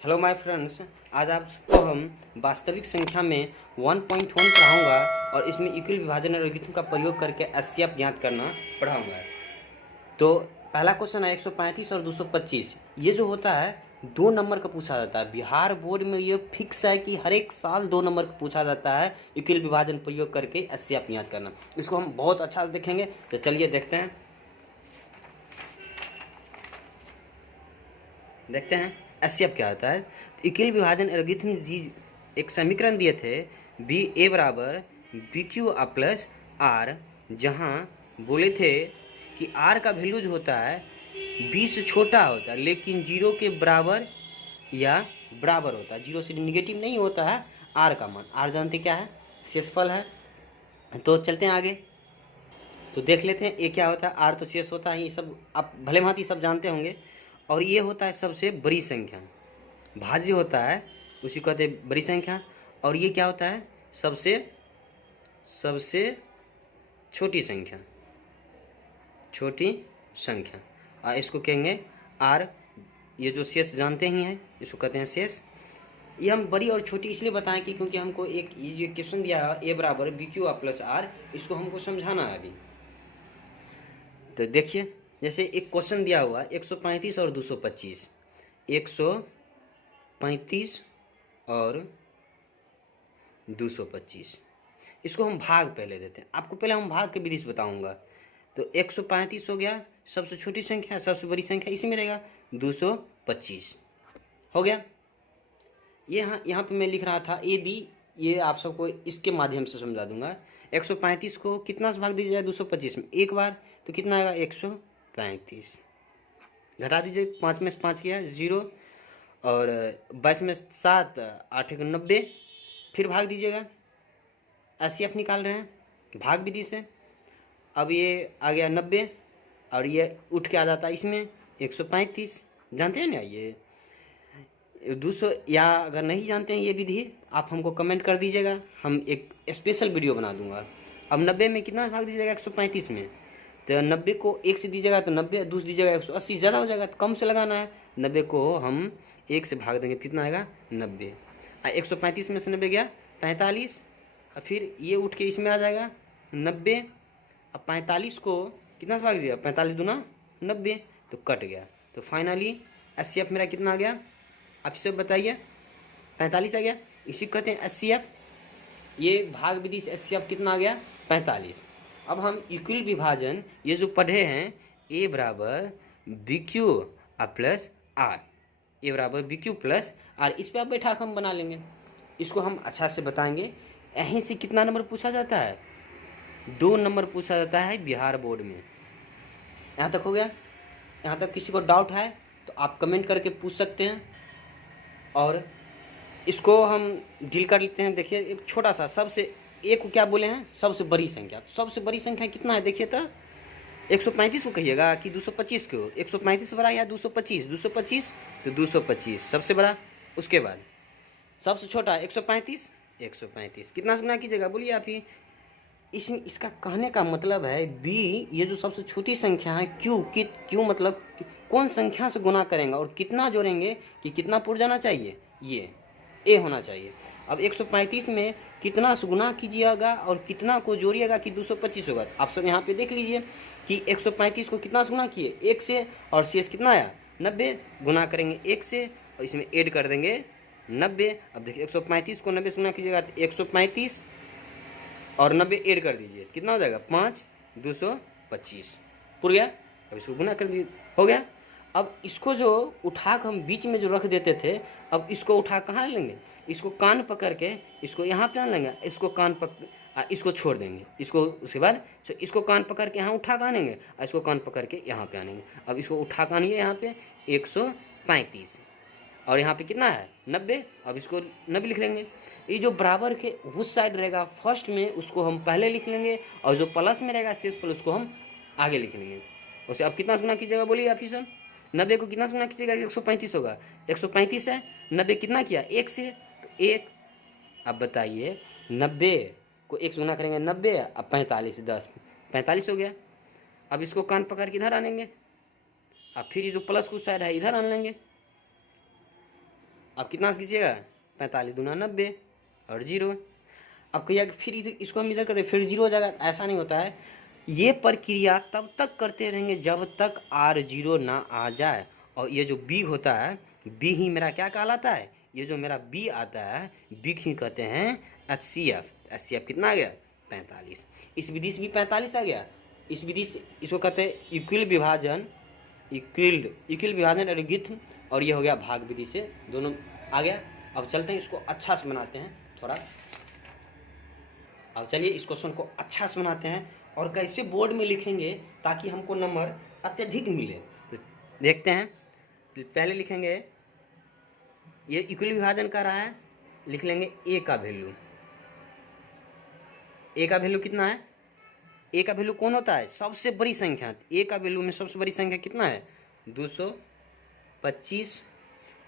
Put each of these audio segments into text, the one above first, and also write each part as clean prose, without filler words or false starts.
Hello my friends, आज आपको हम वास्तविक संख्या में 1.1 पढ़ाऊंगा और इसमें इक्वल विभाजन और लॉगरिथम का प्रयोग करके एचसीएफ ज्ञात करना पढ़ाऊंगा। तो पहला क्वेश्चन है 135 और 225। ये जो होता है 2 नंबर का पूछा जाता है। बिहार बोर्ड में ये फिक्स है कि हर एक साल 2 नंबर का पूछा जाता है इक्वल विभाजन प्रयोग करके एचसीएफ ज्ञात करना। इसको हम बहुत अच्छा से देखेंगे। तो चलिए देखते हैं एचसीएफ क्या होता है। तो इक्वल विभाजन एल्गोरिथम जी एक समीकरण दिए थे बी ए बराबर बी क्यू प्लस आर, जहाँ बोले थे कि आर का वैल्यू जो होता है 20 से छोटा होता है लेकिन 0 के बराबर या बराबर होता है। 0 से निगेटिव नहीं होता है आर का मान। आर जानते क्या है? शेषफल है। तो चलते हैं आगे, तो देख लेते हैं ये क्या होता है। आर तो शेष होता है, ये सब आप भले भांति सब जानते होंगे। और ये होता है सबसे बड़ी संख्या, भाज्य होता है, उसी को कहते हैं बड़ी संख्या। और ये क्या होता है? सबसे छोटी संख्या, और इसको कहेंगे आर। ये जो शेष जानते ही हैं, इसको कहते हैं शेष। ये हम बड़ी और छोटी इसलिए बताएं कि क्योंकि हमको एक ये क्वेश्चन दिया है ए बराबर बी क्यू प्लस आर, इसको हमको समझाना है अभी। तो देखिए, जैसे एक क्वेश्चन दिया हुआ 135 और 225, 135 और 225, इसको हम भाग पहले देते हैं। आपको पहले हम भाग के विधि से बताऊंगा। तो 135 हो गया सबसे छोटी संख्या, सबसे बड़ी संख्या इसी में रहेगा 225 हो गया। ये यहाँ पे मैं लिख रहा था ए बी, ये आप सबको इसके माध्यम से समझा दूंगा। 135 को कितना से भाग दीजिए जाए 225 में? एक बार, तो कितना आएगा 135। घटा दीजिए, 5 में से 5 किया 0, और 22 में 7, 8 1 90, फिर भाग दीजिएगा। एचसीएफ निकाल रहे हैं भाग विधि से। अब ये आ गया 90 और ये उठ के आ जाता है इसमें 135। जानते हैं ना ये 200? या अगर नहीं जानते हैं ये विधि, आप हमको कमेंट कर दीजिएगा, हम एक स्पेशल वीडियो बना दूंगा। अब 90 में कितना भाग दीजिएगा 135 में? तो 90 को 1 से दीजिएगा तो 90, 2 से दीजिएगा 180, ज़्यादा हो जाएगा तो कम से लगाना है। 90 को हम 1 से भाग देंगे, कितना आएगा 90। 135 में से 90 गया 45, और फिर ये उठ के इसमें आ जाएगा 90। अब 45 को कितना से भाग दिया? 45 दूना 90, तो कट गया। तो फाइनली एचसीएफ मेरा कितना आ गया? आप सब बताइए। 45 आ गया। इसी को कहते हैं एचसीएफ। ये भाग विधि से एचसीएफ कितना आ गया? 45। अब हम इक्वल विभाजन ये जो पढ़े हैं ए बराबर बी क्यू प्लस आर, ए बराबर बी क्यू प्लस आर, इस पर आप बैठा कर हम बना लेंगे। इसको हम अच्छा से बताएंगे। यहीं से कितना नंबर पूछा जाता है? 2 नंबर पूछा जाता है बिहार बोर्ड में। यहाँ तक हो गया? यहाँ तक किसी को डाउट है तो आप कमेंट करके पूछ सकते हैं। और इसको हम डील कर लेते हैं। देखिए, एक छोटा सा, सबसे एक को क्या बोले हैं? सबसे बड़ी संख्या। सबसे बड़ी संख्या कितना है देखिए तो 135 को कहिएगा कि 225 को? 135 बड़ा या 225? 225, तो 225 सबसे बड़ा। उसके बाद सबसे छोटा 135, 135 कितना से गुना कीजिएगा बोलिए आप ही। इसका कहने का मतलब है बी, ये जो सबसे छोटी संख्या है, क्यू मतलब कौन संख्या से गुना करेंगे और कितना जोड़ेंगे कि कितना पुर जाना चाहिए, ये ए होना चाहिए। अब 135 में कितना से गुना कीजिएगा और कितना को जोड़िएगा कि 225 होगा। आप सब यहाँ पे देख लीजिए कि 135 को कितना से गुना किए? 1 से, और शेष कितना आया 90। गुना करेंगे 1 से और इसमें ऐड कर देंगे 90। अब देखिए 135 को 90 से गुना कीजिएगा तो 135 और 90 ऐड कर दीजिए, कितना हो जाएगा 5, 225 पुर गया। अब इसको गुना कर दीजिए, हो गया। अब इसको जो उठा कर हम बीच में जो रख देते थे, अब इसको उठा कहाँ लेंगे? इसको कान पकड़ के इसको यहाँ पे आन लेंगे, इसको छोड़ देंगे। इसको उसके बाद इसको कान पकड़ के यहाँ उठा कर आनेंगे और इसको कान पकड़ के यहाँ पे आनेंगे। अब इसको उठा कर आनिए यहाँ पे 135, और यहाँ पे कितना है 90। अब इसको 90 लिख लेंगे। ये जो बराबर के उस साइड रहेगा फर्स्ट में, उसको हम पहले लिख लेंगे, और जो प्लस में रहेगा शेष प्लस उसको हम आगे लिख लेंगे। उसे अब कितना से गुना कीजिएगा बोलिए आप ही सब? 90 को कितना से गुना कीजिएगा? 135 होगा। 135 है, 90 कितना किया? 1 से, तो 1। अब बताइए 90 को 1 से गुना करेंगे 90, अब 45 10, 45 हो गया। अब इसको कान पकड़ के इधर आनेंगे, अब फिर ये जो प्लस कुछ साइड है इधर आन लेंगे, अब कितना से कीजिएगा, 45 दूना 90 और 0। अब कहिएगा कि फिर इसको हम इधर करें फिर 0 हो जाएगा, ऐसा नहीं होता है। ये प्रक्रिया तब तक करते रहेंगे जब तक R0 ना आ जाए। और ये जो B होता है, B ही मेरा क्या कहलाता है, ये जो मेरा B आता है B ही कहते हैं HCF। HCF कितना आ गया, 45। इस विधि से भी 45 आ गया। इस विधि से इसको कहते हैं इक्विल विभाजन, इक्विल विभाजन एल्गोरिथम, और ये हो गया भाग विधि से, दोनों आ गया। अब चलते हैं इसको अच्छा से बनाते हैं थोड़ा। अब चलिए इस क्वेश्चन को अच्छा से बनाते हैं और कैसे बोर्ड में लिखेंगे ताकि हमको नंबर अत्यधिक मिले, तो देखते हैं। पहले लिखेंगे, ये इक्विल विभाजन कर रहा है, लिख लेंगे ए का वैल्यू। ए का वैल्यू कितना है, ए का वैल्यू कौन होता है, सबसे बड़ी संख्या। ए का वैल्यू में सबसे बड़ी संख्या कितना है, 225।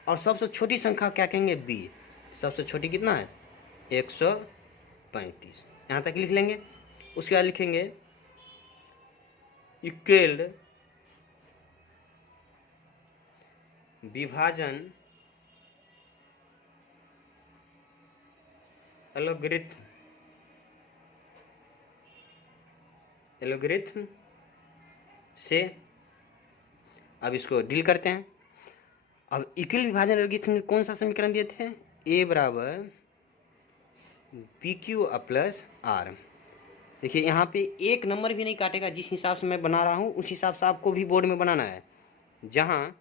और सबसे छोटी संख्या क्या कहेंगे, बी। सबसे छोटी कितना है, 135। यहाँ तक लिख लेंगे। उसके बाद लिखेंगे इक्वल्ड विभाजन एल्गोरिथम से। अब इसको डील करते हैं। अब इक्वल विभाजन एल्गोरिथम में कौन सा समीकरण दिए थे, ए बराबर PQ प्लस R। देखिए यहाँ पे एक नंबर भी नहीं काटेगा, जिस हिसाब से मैं बना रहा हूँ उस हिसाब से आपको भी बोर्ड में बनाना है। जहाँ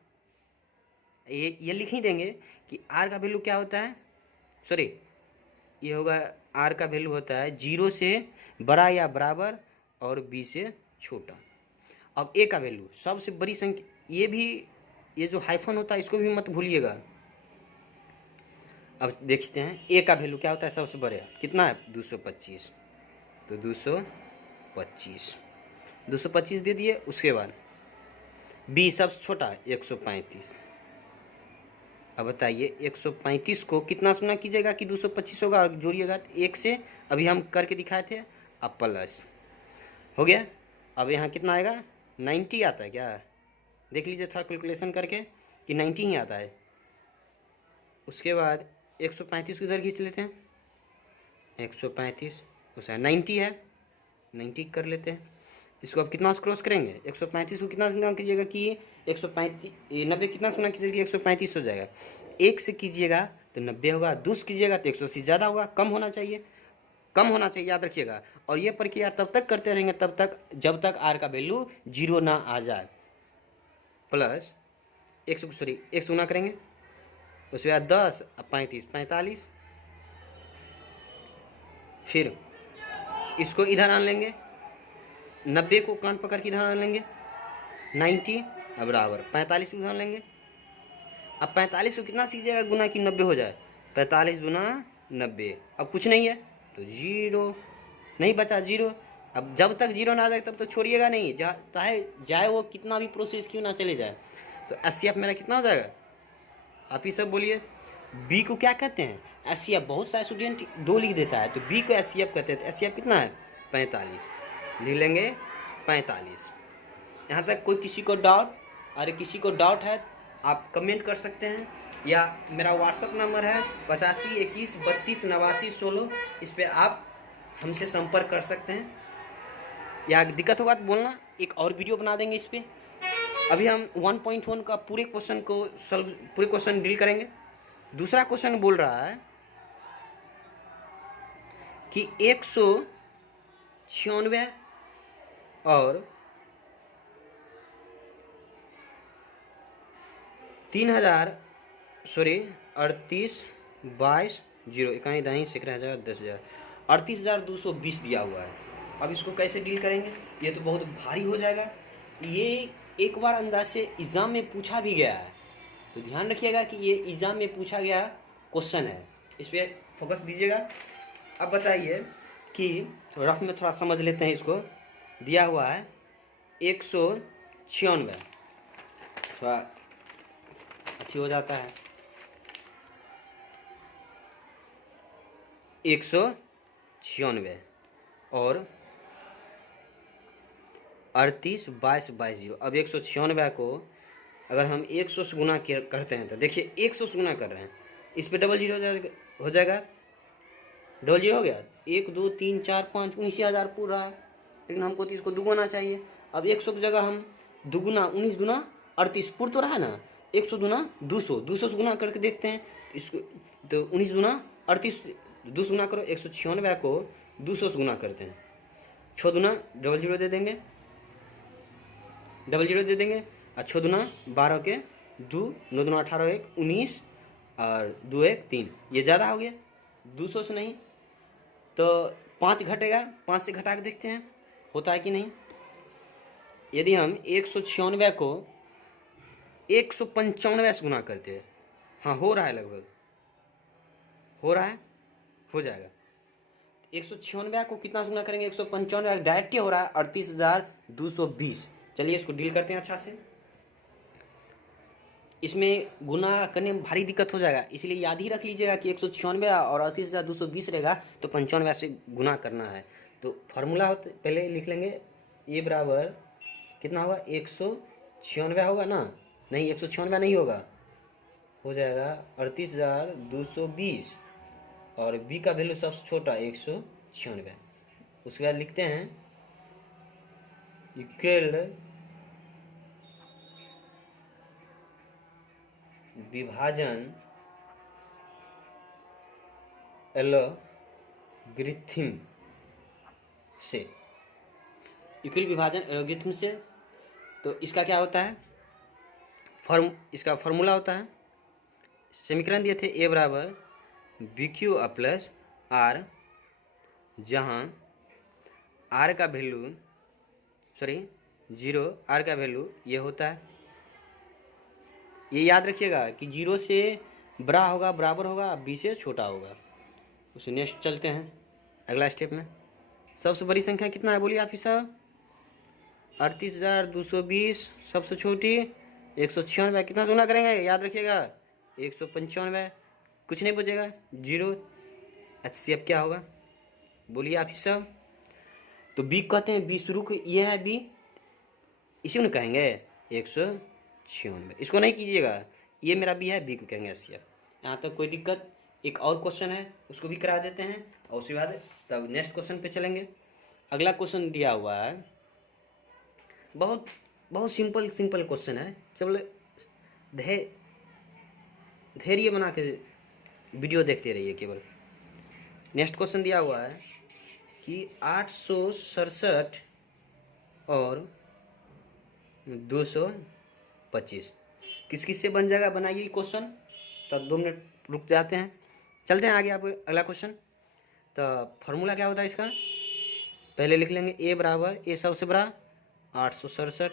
ये लिख ही देंगे कि R का वैल्यू क्या होता है, सॉरी ये होगा R का वैल्यू होता है 0 से बड़ा या बराबर और B से छोटा। अब A का वैल्यू सबसे बड़ी संख्या, ये भी, ये जो हाइफन होता है इसको भी मत भूलिएगा। अब देखते हैं A का वैल्यू क्या होता है, सबसे बड़े कितना है, 225। तो 225 दे दिए। उसके बाद B सबसे छोटा 135। अब बताइए 135 को कितना से गुना कीजिएगा कि 225 होगा, और जोड़िएगा तो 1 से, अभी हम करके दिखाए थे। अब प्लस हो गया। अब यहाँ कितना आएगा, 90 आता है क्या, देख लीजिए थोड़ा कैलकुलेशन करके कि 90 ही आता है। उसके बाद 135 को इधर खींच लेते हैं, 135 उसका 90 है, 90 कर लेते हैं। इसको अब कितना से क्रॉस करेंगे, 135 को कितना से गुना कीजिएगा कि 135, 90 कितना से गुना कीजिएगा कि 135 हो जाएगा। 1 से कीजिएगा तो 90 होगा, 2 से कीजिएगा तो 180 ज़्यादा होगा, कम होना चाहिए, कम होना चाहिए, याद रखिएगा। और ये प्रक्रिया तब तक करते रहेंगे तब तक जब तक R का वैल्यू 0 ना आ जाए। प्लस 100 से गुना करेंगे, उसके बाद 10 अब 35 45। फिर इसको इधर आन लेंगे, 90 को कान पकड़ के इधर आन लेंगे, 90 अब बराबर 45 को इधर लेंगे। अब 45 को कितना सीखिएगा गुना कि 90 हो जाए, 45 गुना 90। अब कुछ नहीं है तो 0 नहीं बचा, 0। अब जब तक 0 ना आ जाए तब तो छोड़िएगा नहीं, चाहे जाए वो कितना भी प्रोसेस क्यों ना चले जाए। तो HCF मेरा कितना हो जाएगा, आप ही सब बोलिए। B को क्या कहते हैं, HCF। बहुत सारे स्टूडेंट 2 लिख देता है, तो B को HCF कहते हैं। तो HCF कितना है, 45 लिख लेंगे, 45। यहाँ तक कोई किसी को डाउट, अरे किसी को डाउट है आप कमेंट कर सकते हैं, या मेरा व्हाट्सअप नंबर है 85 21 32 89 16, इस पर आप हमसे संपर्क कर सकते हैं। या दिक्कत होगा तो बोलना, एक और वीडियो बना देंगे इस पर। अभी हम 1.1 का पूरे क्वेश्चन डील करेंगे। दूसरा क्वेश्चन बोल रहा है कि 196 और 38 22 0 इकाई दाई 11,000 10,000 38,220 दिया हुआ है। अब इसको कैसे डील करेंगे, ये तो बहुत भारी हो जाएगा। ये एक बार अंदाज से एग्ज़ाम में पूछा भी गया है, तो ध्यान रखिएगा कि ये एग्ज़ाम में पूछा गया क्वेश्चन है, इस पर फोकस दीजिएगा। अब बताइए कि रफ में थोड़ा समझ लेते हैं। इसको दिया हुआ है 196, थोड़ा अच्छी हो जाता है, 196 और 38 22 22 0। अब 196 को अगर हम 100 से गुना करते हैं तो देखिए 100 से गुना कर रहे हैं इस पे डबल जीरो हो जाएगा, डबल जीरो हो गया, 1 2 3 4 5 19,000 पूरा है, लेकिन हमको तो इसको दुगुना चाहिए। अब 100 की जगह हम दुगुना 19 दूना 38 पूर तो रहा ना, 100 दूना 200, 200 से गुना करके देखते हैं इसको, तो 19 दूना 38, 200 गुना करो, 196 को 200 से गुना करते हैं, 6 दूना डबल जीरो दे देंगे, डबल जीरो दे देंगे, और 6 दूना 12 के 2, 9 दूना 18 1 19, और 2 1 3, ये ज़्यादा हो गया 200 से नहीं, तो 5 घटेगा, 5 से घटा के देखते हैं होता है कि नहीं। यदि हम 196 को 195 से गुना करते हैं, हाँ हो रहा है, लगभग हो रहा है, हो जाएगा। 196 को कितना से गुना करेंगे, 195 डायरेक्ट हो रहा है 38,220। चलिए इसको डील करते हैं अच्छा से। इसमें गुना करने में भारी दिक्कत हो जाएगा, इसलिए याद ही रख लीजिएगा कि 196 और 38,220 रहेगा तो 95 से गुना करना है। तो फार्मूला पहले लिख लेंगे, ए बराबर कितना होगा, 196 होगा ना, नहीं 196 नहीं होगा, हो जाएगा 38,220, और बी का वैल्यू सबसे छोटा 196। उसके बाद लिखते हैं इक्वल विभाजन एलोगरिथम से, इक्वल विभाजन एलोगरिथम से। तो इसका क्या होता है, इसका फॉर्मूला होता है, समीकरण दिए थे ए बराबर बी क्यू प्लस आर, जहाँ आर का वैल्यू जीरो, आर का वैल्यू ये होता है, ये याद रखिएगा कि 0 से बड़ा होगा, बराबर होगा, बी से छोटा होगा। उसे नेक्स्ट चलते हैं अगला स्टेप में। सबसे बड़ी संख्या कितना है बोलिए आप ही साहब, 38,220, सबसे छोटी 196, कितना से गुना करेंगे याद रखिएगा 195, कुछ नहीं बचेगा, 0। HCF क्या होगा बोलिए आप ही साहब। तो बी कहते हैं, बी शुरू को ये है बी, इसी को कहेंगे 196, इसको नहीं कीजिएगा, ये मेरा बी है, बी को कहेंगे HCF। यहाँ तक कोई दिक्कत। एक और क्वेश्चन है उसको भी करा देते हैं, और उसके बाद तब नेक्स्ट क्वेश्चन पे चलेंगे। अगला क्वेश्चन दिया हुआ है, बहुत बहुत सिंपल क्वेश्चन है, केवल धैर्य बना के वीडियो देखते रहिए केवल। नेक्स्ट क्वेश्चन दिया हुआ है कि 867 और 225 किस किस से बन जाएगा, बनाइए क्वेश्चन, तब 2 मिनट रुक जाते हैं, चलते हैं आगे आप अगला क्वेश्चन। तो फार्मूला क्या होता है इसका, पहले लिख लेंगे ए बराबर, ए सबसे बड़ा 867,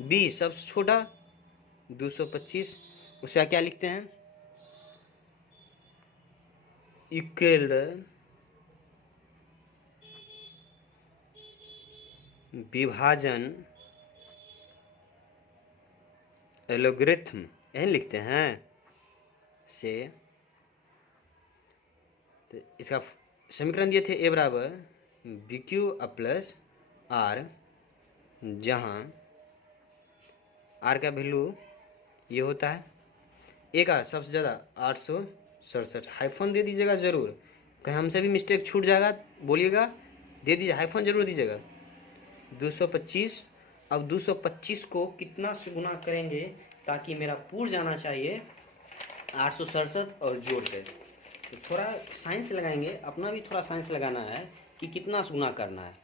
बी सबसे छोटा 225, उसका क्या लिखते हैं, इक्वल विभाजन एलोगरिथम, यही लिखते हैं से। तो इसका समीकरण दिए थे ए बराबर बी क्यू प्लस आर, जहाँ आर का वैल्यू ये होता है, ए का सबसे ज़्यादा 867, हाइफन दे दीजिएगा ज़रूर, कहीं हमसे भी मिस्टेक छूट जाएगा बोलिएगा, दे दीजिए, हाइफन जरूर दीजिएगा। 225, अब 225 को कितना से गुना करेंगे ताकि मेरा पूर जाना चाहिए 867 और जोड़ के। तो थोड़ा साइंस लगाएंगे, अपना भी थोड़ा साइंस लगाना है कि कितना से गुना करना है।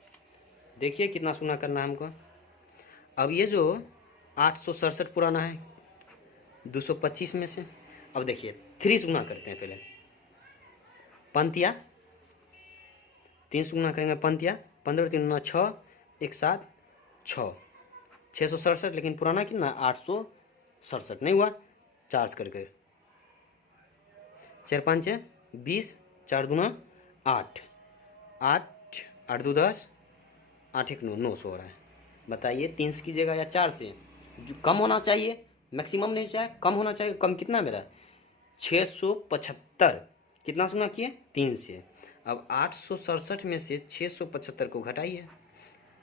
देखिए कितना से गुना करना है हमको। अब ये जो 867 पुराना है 225 में से, अब देखिए 3 से गुना करते हैं, पहले पंतिया 3 से गुना करेंगे, पंतिया 15 3 9 6, 1 7 6, 667, लेकिन पुराना कितना 867 नहीं हुआ, 4 करके 4 5 20, 4 दूना 8, 8 8 2 10, 8 1 9, 900 हो रहा है। बताइए 3 से कीजिएगा या 4 से, जो कम होना चाहिए, मैक्सिमम नहीं चाहिए, कम होना चाहिए। कम कितना मेरा 675, कितना से गुना किए 3 से। अब 867 में से 675 को घटाइए,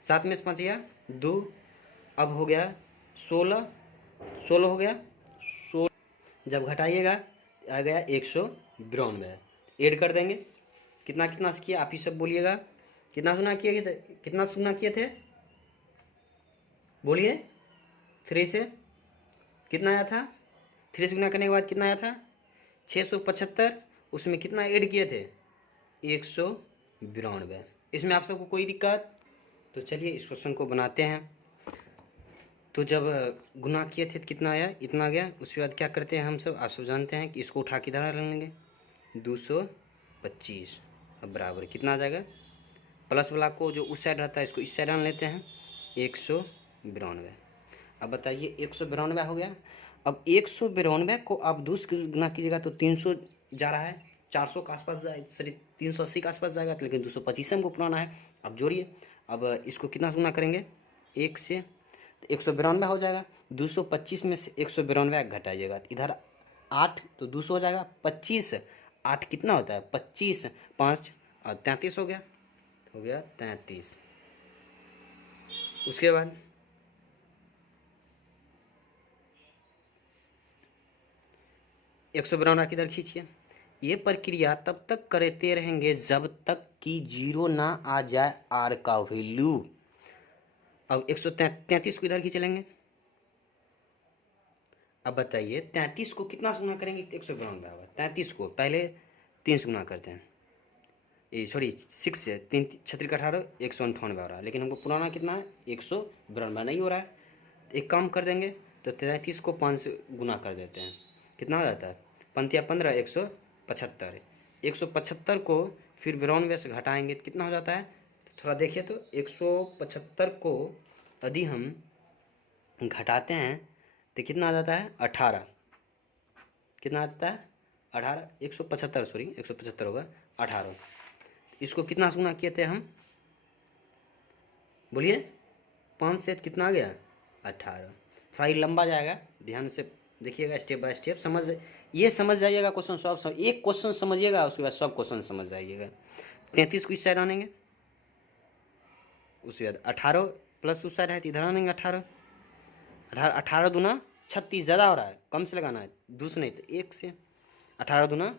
7 में से 5 गया 2, अब हो गया 16 हो गया 16। जब घटाइएगा आ गया 192। ऐड कर देंगे, कितना कितना किया आप ही सब बोलिएगा, कितना सुना किए थे, कितना सुना किए थे, बोलिए। 3 से कितना आया था, 3 से गुना करने के बाद कितना आया था 675, उसमें कितना ऐड किए थे 192। इसमें आप सबको कोई दिक्कत? तो चलिए इस क्वेश्चन को बनाते हैं। तो जब गुना किए थे तो कितना आया, इतना गया। उसके बाद क्या करते हैं हम सब, आप सब जानते हैं कि इसको उठा के इधर रख लेंगे 225। अब बराबर कितना आ जाएगा, प्लस वाला को जो उस साइड रहता है इसको इस साइड आन लेते हैं 192। अब बताइए 192 हो गया। अब 192 को आप 2 से गुना कीजिएगा तो 300 जा रहा है, 400 के आसपास जाए, सॉरी 380 के आसपास जाएगा, लेकिन 225 हमको पुराना है। अब जोड़िए, अब इसको कितना गुना करेंगे 1 से, तो 192 हो जाएगा। 225 में से 192 घटाइएगा तो इधर 8 तो 200 हो जाएगा। 25 8 कितना होता है 25, 5 और 33 हो गया 33। उसके बाद 192 किधर खींचिए। ये प्रक्रिया तब तक करते रहेंगे जब तक कि 0 ना आ जाए आर का वैल्यू। अब 133 को इधर खींच लेंगे। अब बताइए 33 को कितना से गुना करेंगे तो 192 होगा। 33 को पहले 3 से गुना करते हैं, ये सॉरी 6 से, 3 36 का 18 198 हो रहा है, लेकिन हमको पुराना कितना है 192 नहीं हो रहा है। तो एक काम कर देंगे, तो 33 को 5 से गुना कर देते हैं, कितना हो जाता है 5 या 15 175। 175 को फिर 92 से घटाएंगे तो कितना हो जाता है, थोड़ा देखिए तो 175 को यदि हम घटाते हैं तो कितना आ जाता है 18। कितना आ जाता है 18, 175 सॉरी 175 होगा 18। इसको कितना से गुना किए थे हम, बोलिए 5 से कितना आ गया 18। थोड़ा ही लंबा जाएगा, ध्यान से देखिएगा, स्टेप बाय स्टेप समझ जाइएगा क्वेश्चन सब एक क्वेश्चन समझिएगा उसके बाद सब क्वेश्चन समझ जाइएगा। 33 को इस साइड आनेंगे, उसके बाद 18 प्लस उस साइड है तो इधर आनेंगे 18। 18 दूना 36, ज़्यादा हो रहा है, कम से लगाना है, 2 से नहीं तो 1 से। 18 दूना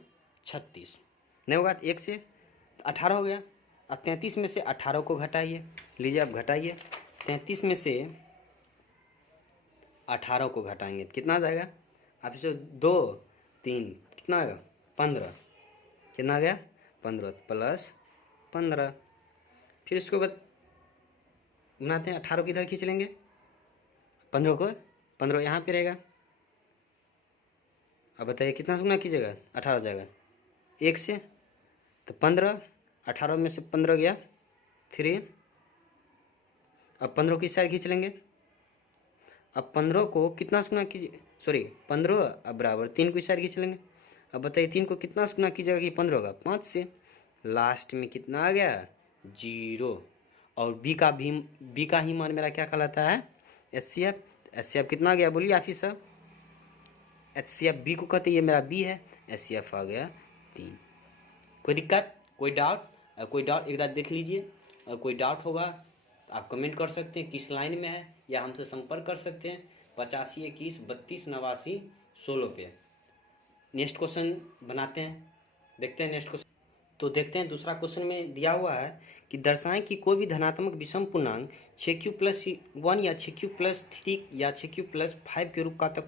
36 नहीं होगा तो 1 से 18 हो गया। अब 33 में से 18 को घटाइए, लीजिए आप घटाइए, 33 में से 18 को घटाएंगे तो कितना आ जाएगा, आप इसे 2 3 कितना आ गया 15, कितना आ गया 15 प्लस 15। फिर इसको बाद बनाते हैं, 18 को इधर खींच लेंगे, 15 यहाँ पे रहेगा। अब बताइए कितना से गुना कीजिएगा 18 हो जाएगा 1 से, तो 15, 18 में से 15 गया 3। अब 15 को इस साइड खींच लेंगे। अब 15 को कितना से गुना कीजिए, सॉरी 15 अब बराबर 3 को इस साइड खींच लेंगे। अब बताइए 3 को कितना से गुना कीजिएगा कि 15 होगा 5 से। लास्ट में कितना आ गया 0। और बी का ही मान मेरा क्या कहलाता है HCF। HCF कितना आ गया बोलिए आप ही सब, HCF बी को कहते हैं, ये मेरा बी है, HCF आ गया 3। कोई दिक्कत, कोई डाउट एक बार देख लीजिए। अगर कोई डाउट होगा तो आप कमेंट कर सकते हैं किस लाइन में है, या हमसे संपर्क कर सकते हैं 85 21 32 89 16 पे। नेक्स्ट क्वेश्चन बनाते हैं, देखते हैं नेक्स्ट क्वेश्चन। तो देखते हैं दूसरा क्वेश्चन में दिया हुआ है कि दर्शाएं कि कोई भी धनात्मक विषम पूर्णांक 6q+1 या 6q+3 या 6q+5 के रूप का था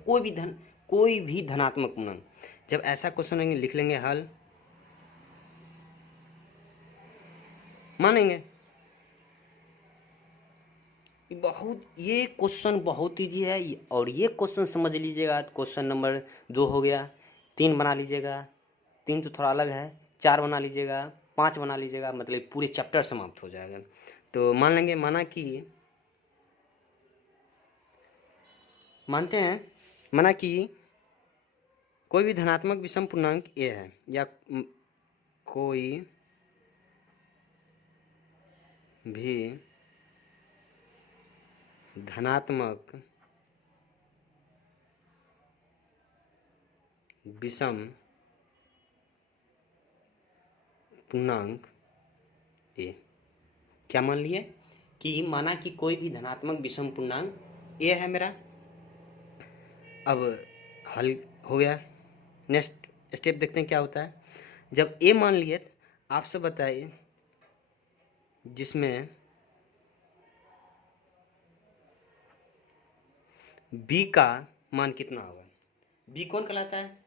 कोई भी धनात्मक पूर्णांक। जब ऐसा क्वेश्चन आएंगे लिख लेंगे हल, मानेंगे। ये क्वेश्चन बहुत ईजी है, और ये क्वेश्चन समझ लीजिएगा। क्वेश्चन नंबर 2 हो गया, 3 बना लीजिएगा, 3 तो थोड़ा अलग है, 4 बना लीजिएगा, 5 बना लीजिएगा, मतलब पूरे चैप्टर समाप्त हो जाएगा। तो मान लेंगे, माना कि कोई भी धनात्मक विषम पूर्णांक ए है, या कोई भी धनात्मक विषम पूर्णांक ए। क्या मान लिए कि माना कि कोई भी धनात्मक विषम पूर्णांक ए है मेरा। अब हल हो गया। नेक्स्ट स्टेप देखते हैं क्या होता है। जब ए मान लिए तो आप सब बताइए जिसमें बी का मान कितना होगा। बी कौन कहलाता है,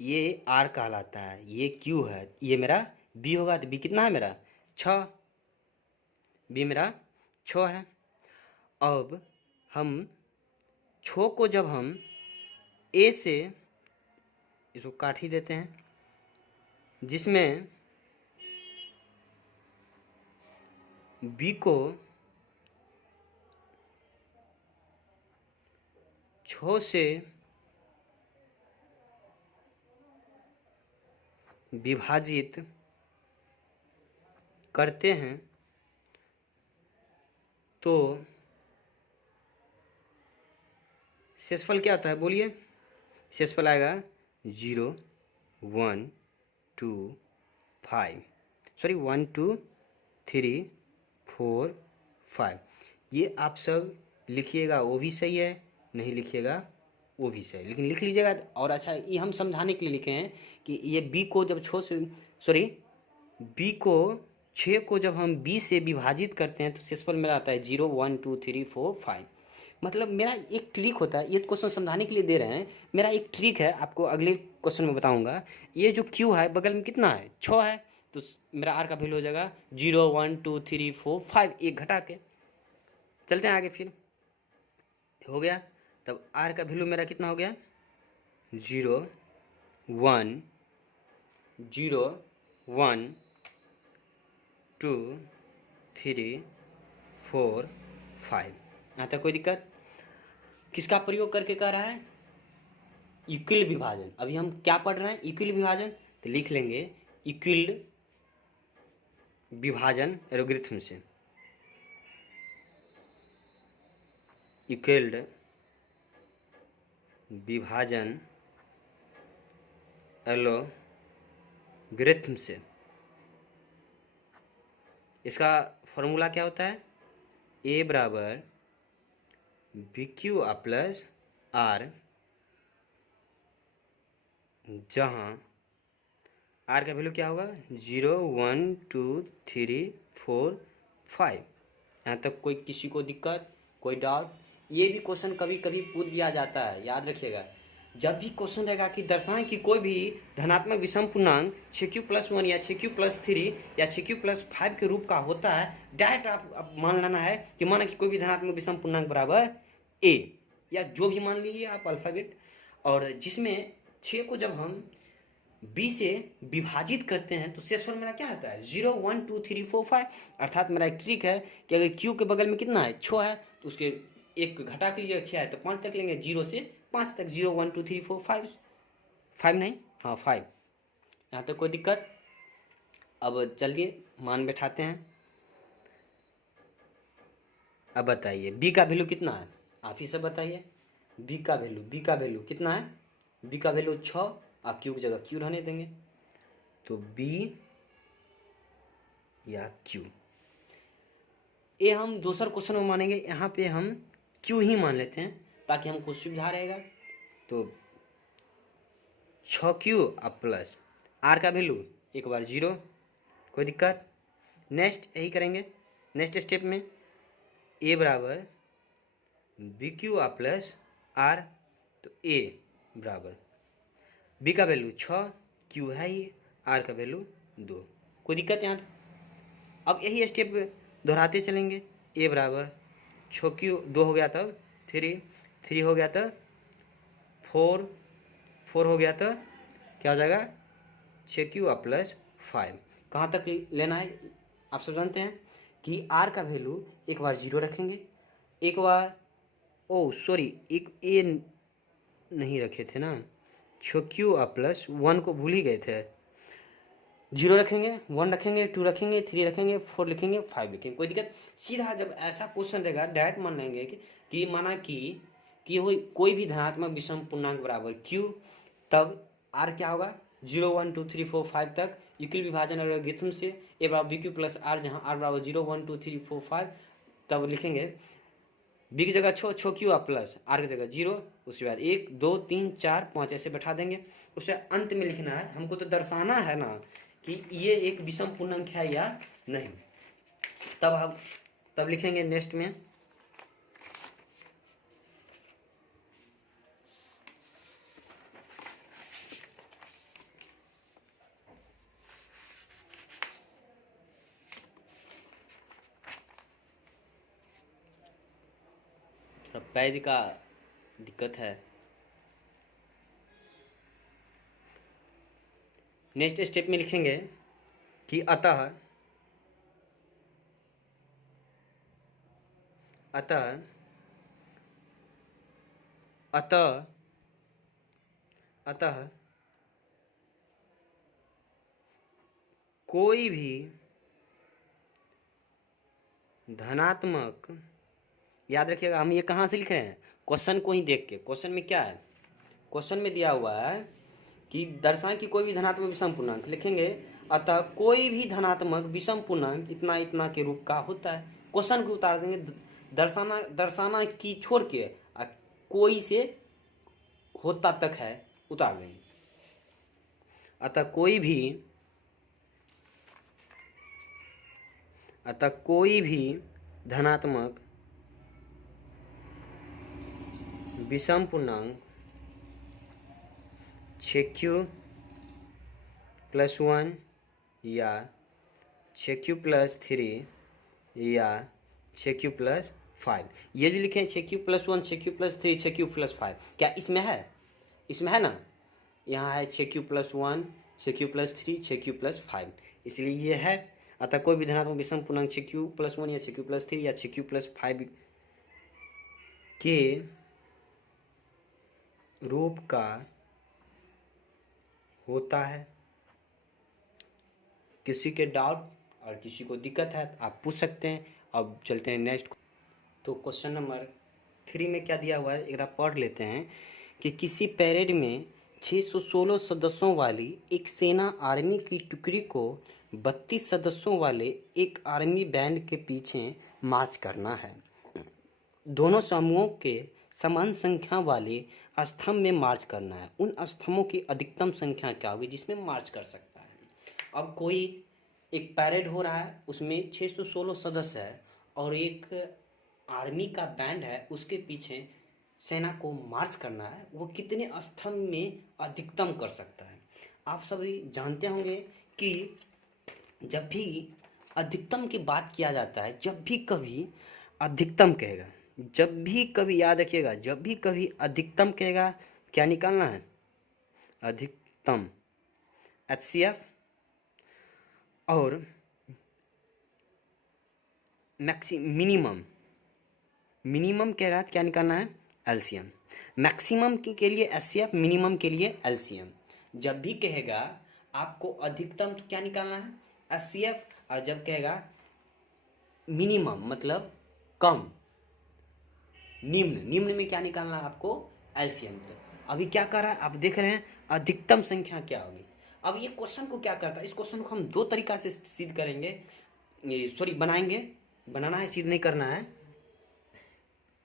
ये आर कहलाता है, ये क्यू है, ये मेरा बी होगा। तो बी कितना है मेरा 6, बी मेरा 6 है। अब हम 6 को जब हम ए से इसको काट ही देते हैं, जिसमें बी को 6 से विभाजित करते हैं तो शेषफल क्या आता है बोलिए। शेषफल आएगा 0 1 2 5 सॉरी 1 2 3 4 5। ये आप सब लिखिएगा, वो भी सही है, नहीं लिखिएगा वो भी सही, लेकिन लिख लीजिएगा और अच्छा। ये हम समझाने के लिए लिखे हैं कि ये बी को जब 6 से सॉरी बी को 6 को जब हम बी से विभाजित करते हैं तो शेषफल मेरा आता है 0 1 2 3 4 5। मतलब मेरा एक ट्रिक होता है, ये क्वेश्चन समझाने के लिए दे रहे हैं, मेरा एक ट्रिक है, आपको अगले क्वेश्चन में बताऊंगा। ये जो क्यू है बगल में कितना है 6 है, तो मेरा आर का वैल्यू हो जाएगा 0 1 2 3 4 5, एक घटा के। चलते हैं आगे, फिर हो गया। तब आर का वैल्यू मेरा कितना हो गया 0 1 0 1 2 3 4 5। यहाँ तक कोई दिक्कत। किसका प्रयोग करके कर रहा है, इक्विल विभाजन। अभी हम क्या पढ़ रहे हैं, इक्विल विभाजन। तो लिख लेंगे इक्विल विभाजन एलोगरिथम से, इक्विल्ड विभाजन एलोगरिथम से। इसका फॉर्मूला क्या होता है, ए बराबर बी क्यू प्लस आर, जहाँ आर का वैल्यू क्या होगा 0 1 2 3 4 5। यहाँ तक कोई किसी को दिक्कत, कोई डाउट। ये भी क्वेश्चन कभी कभी पूछ दिया जाता है, याद रखिएगा। जब भी क्वेश्चन रहेगा कि दर्शाएं कि कोई भी धनात्मक विषम पूर्णांक 6q+1 या 6q+3 या 6q+5 के रूप का होता है, डायरेक्ट आप मान लेना है कि माना कि कोई भी धनात्मक विषम पूर्णांक बराबर a, या जो भी मान लीजिए आप अल्फाबेट। और जिसमें 6 को जब हम b से विभाजित करते हैं तो शेषफल मेरा क्या आता है 0 1 2 3 4 5। अर्थात मेरा एक ट्रिक है कि अगर q के बगल में कितना है 6 है तो उसके एक घटा के लीजिए, 6 है तो 5 तक लेंगे, 0 से 5 तक, 0 1 2 3 4 5 5 नहीं, हाँ 5। यहाँ तक कोई दिक्कत। अब चलिए मान बैठाते हैं। अब बताइए b का वैल्यू कितना है, आप ही सब बताइए। b का वैल्यू कितना है, b का वैल्यू 6 और q की जगह q रहने देंगे, तो b या q। ये हम दूसरा क्वेश्चन में मानेंगे, यहाँ पे हम q ही मान लेते हैं ताकि हमको सुविधा रहेगा। तो 6q प्लस आर का वैल्यू एक बार 0, कोई दिक्कत। नेक्स्ट यही करेंगे, नेक्स्ट स्टेप में a बराबर बी क्यू प्लस आर, तो a बराबर b का वैल्यू 6, q है ही, r का वैल्यू 2, कोई दिक्कत यहाँ तक। अब यही स्टेप दोहराते चलेंगे। a बराबर 6q 2 हो गया, तब 3 हो गया, तब 4 हो गया, तो क्या हो जाएगा 6q प्लस 5। कहाँ तक लेना है आप सब जानते हैं कि r का वैल्यू एक बार 0 रखेंगे, एक बार एक a नहीं रखे थे ना, 6q प्लस 1 को भूल ही गए थे। 0 रखेंगे, 1 रखेंगे, 2 रखेंगे, 3 रखेंगे, 4 लिखेंगे, 5 लिखेंगे, कोई दिक्कत। सीधा जब ऐसा क्वेश्चन रहेगा डायरेक्ट मान लेंगे कि माना कि कोई भी धनात्मक विषम पूर्णांक बराबर q, तब r क्या होगा 0 1 2 3 4 5 तक इक्विल विभाजन एलोगरिथम से a बराबर बी क्यू प्लस आर, जहाँ r बराबर 0 1 2 3 4 5, तब लिखेंगे बी की जगह छो, छो क्यू आप प्लस, आर की जगह 0, उसके बाद 1 2 3 4 5 ऐसे बैठा देंगे। उसे अंत में लिखना है, हमको तो दर्शाना है ना कि ये एक विषम पूर्णांक है या नहीं। तब लिखेंगे नेक्स्ट में पैज का दिक्कत है। नेक्स्ट स्टेप में लिखेंगे कि अतः कोई भी धनात्मक, याद रखिएगा हम ये कहाँ से लिख रहे हैं, क्वेश्चन को ही देख के। क्वेश्चन में क्या है, क्वेश्चन में दिया हुआ है कि दर्शाएं कि कोई भी धनात्मक विषम पूर्णांक, लिखेंगे अतः कोई भी धनात्मक विषम पूर्णांक इतना इतना के रूप का होता है। क्वेश्चन को उतार देंगे, दर्शाना की छोड़ के कोई से होता तक है उतार देंगे। अतः कोई भी धनात्मक विषम पूर्णांक 6q+1 या 6q+3 या 6q+5, ये जो लिखे हैं 6q+1 6q+3 6q+5, क्या इसमें है? इसमें है ना, यहाँ है 6q+1 6q+3 6q+5, इसलिए ये है। अतः कोई भी धनात्मक विषम पूर्णांक 6q+1 या 6q+3 या 6q+5 के रूप का होता है। किसी के डाउट और किसी को दिक्कत है तो आप पूछ सकते हैं। अब चलते हैं नेक्स्ट। तो क्वेश्चन नंबर 3 में क्या दिया हुआ है एक बार पढ़ लेते हैं कि किसी परेड में 616 सदस्यों वाली एक सेना आर्मी की टुकड़ी को 32 सदस्यों वाले एक आर्मी बैंड के पीछे मार्च करना है। दोनों समूहों के समान संख्या वाले स्तंभ में मार्च करना है। उन स्तंभों की अधिकतम संख्या क्या होगी जिसमें मार्च कर सकता है। अब कोई एक पैरेड हो रहा है, उसमें 616 सदस्य है और एक आर्मी का बैंड है, उसके पीछे सेना को मार्च करना है। वो कितने स्तंभ में अधिकतम कर सकता है। आप सभी जानते होंगे कि जब भी अधिकतम की बात किया जाता है, जब भी कभी अधिकतम कहेगा, जब भी कभी याद रखिएगा, जब भी कभी अधिकतम कहेगा क्या निकालना है, अधिकतम HCF, और मिनिमम कहेगा तो क्या निकालना है, LCM। मैक्सिमम के लिए HCF, मिनिमम के लिए LCM। जब भी कहेगा आपको अधिकतम तो क्या निकालना है, HCF, और जब कहेगा मिनिमम मतलब कम, निम्न में क्या निकालना है आपको, LCM। तो अभी क्या कर रहा है आप देख रहे हैं, अधिकतम संख्या क्या होगी। अब ये क्वेश्चन को क्या करता है, इस क्वेश्चन को हम दो तरीका से सिद्ध करेंगे, बनाना है, सिद्ध नहीं करना है।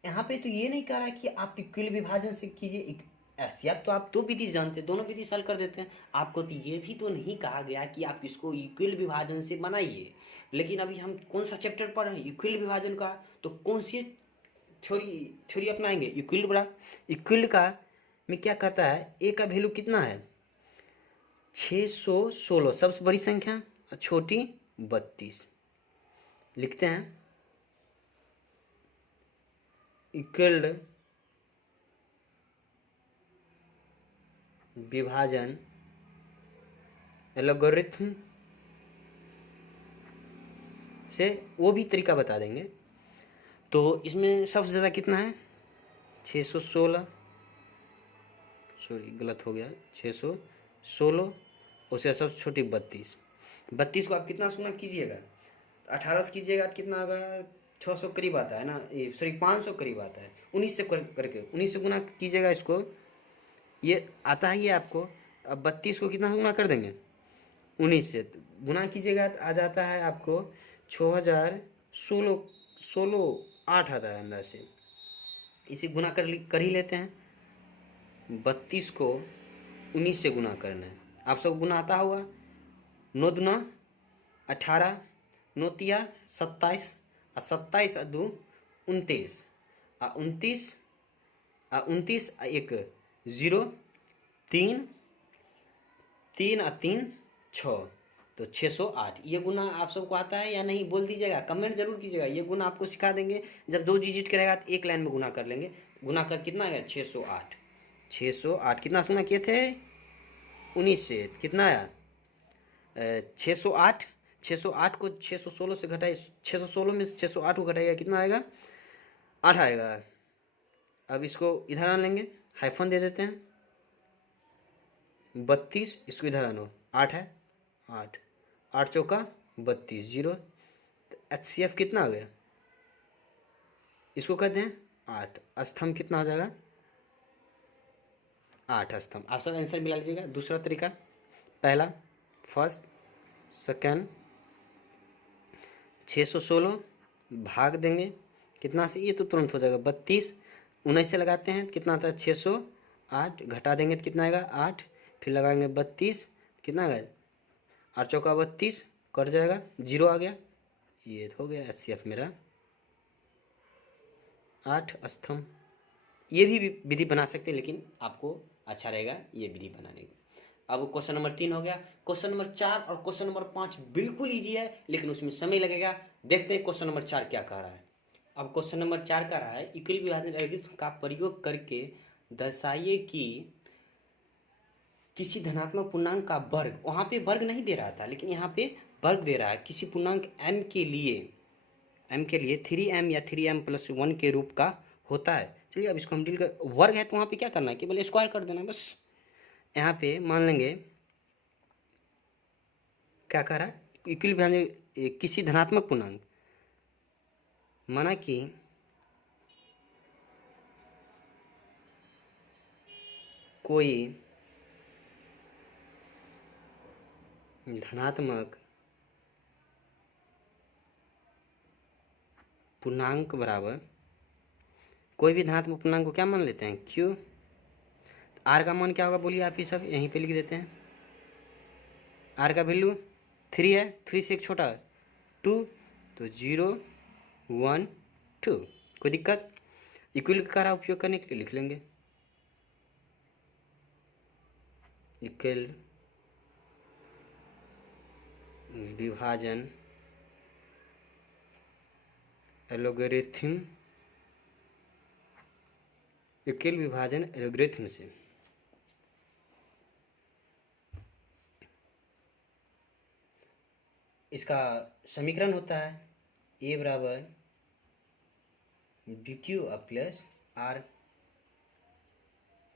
यहाँ पे तो ये नहीं कह रहा है कि आप इक्वल विभाजन से कीजिए, HCF तो आप दो विधि जानते हैं, दोनों विधि सॉल्व कर देते हैं। आपको तो ये भी तो नहीं कहा गया कि आप इसको इक्वल विभाजन से बनाइए। लेकिन अभी हम कौन सा चैप्टर पढ़ रहे हैं, इक्वल विभाजन का, तो कौन सी थ्योरी अपनाएंगे, इक्वल का में क्या कहता है, ए का वैल्यू कितना है 616, सबसे बड़ी संख्या और छोटी 32। लिखते हैं इक्वल विभाजन एल्गोरिथम से वो भी तरीका बता देंगे। तो इसमें सबसे ज़्यादा कितना है 616, सॉरी गलत हो गया, 616, उससे सबसे छोटी 32 को आप कितना से गुना कीजिएगा, 18 से कीजिएगा तो कितना होगा, 600 करीब आता है ना, सॉरी 500 करीब आता है। 19 से करके 19 से गुना कीजिएगा इसको, ये आता है ये आपको। अब 32 को कितना गुना कर देंगे, 19 से गुना कीजिएगा तो आ जाता है आपको 6016, 8 आता है अंदर से। इसे गुना कर ही लेते हैं। 32 को 19 से गुना करना है। आप सबको गुना आता होगा। 9 दूना 18, 9 तिया 27, 27 2 29, 29 29 1 0 3 3 3 6, तो 608। ये गुना आप सबको आता है या नहीं बोल दीजिएगा, कमेंट जरूर कीजिएगा। ये गुना आपको सिखा देंगे। जब 2 डिजिट का रहेगा तो एक लाइन में गुना कर लेंगे। गुना कर कितना आया? 608। 608 कितना गुना किए थे? 19 से कितना आया? 608। 608 को 616 से घटाए, 616 में से 608 को घटाएगा कितना आएगा? 8 आएगा। अब इसको इधर आन लेंगे, हाइफन दे देते हैं। 32 इसको इधर आनो, 8 है, 8 8 चौका 32 0। तो HCF कितना आ गया? इसको कहते हैं 8। स्तंभ कितना हो जाएगा? 8 स्तंभ। आप सब आंसर मिला लीजिएगा। दूसरा तरीका, पहला फर्स्ट सेकेंड, 616 भाग देंगे कितना से? ये तो तुरंत हो जाएगा। 32 19 से लगाते हैं कितना आता है? 608। घटा देंगे तो कितना आएगा? 8। फिर लगाएंगे 32, कितना आएगा? 8 चौका 32, कट जाएगा, 0 आ गया। ये हो गया HCF मेरा 8 स्तंभ। ये भी विधि बना सकते हैं, लेकिन आपको अच्छा रहेगा ये विधि बनाने का। अब क्वेश्चन नंबर 3 हो गया। क्वेश्चन नंबर 4 और क्वेश्चन नंबर 5 बिल्कुल ईजी है, लेकिन उसमें समय लगेगा। देखते हैं क्वेश्चन नंबर 4 क्या कह रहा है। अब क्वेश्चन नंबर 4 कह रहा है, इक्वल विभाजन एल्गोरिथ्म का प्रयोग करके दर्शाइए कि किसी धनात्मक पूर्णांक का वर्ग, वहाँ पे वर्ग नहीं दे रहा था लेकिन यहाँ पे वर्ग दे रहा है, किसी पूर्णांक m के लिए 3m या 3m+1 के रूप का होता है। चलिए अब इसको हम डील कर, वर्ग है तो वहाँ पे क्या करना है? केवल स्क्वायर कर देना है बस। यहाँ पे मान लेंगे क्या कह रहा है? इक्वल विभाजन किसी धनात्मक पूर्णांक, माना कि कोई धनात्मक पूर्णांक बराबर, कोई भी धनात्मक पूर्णांक को क्या मान लेते हैं? क्यू। आर का मान क्या होगा बोलिए आप ही सब? यहीं पे लिख देते हैं। आर का वैल्यू 3 है, 3 से एक छोटा है 2, तो 0 1 2। कोई दिक्कत? इक्वल का उपयोग करने के लिए लिख लेंगे इक्वल विभाजन एल्गोरिथम, इक्वल विभाजन एल्गोरिथम से इसका समीकरण होता है a बराबर BQ प्लस R।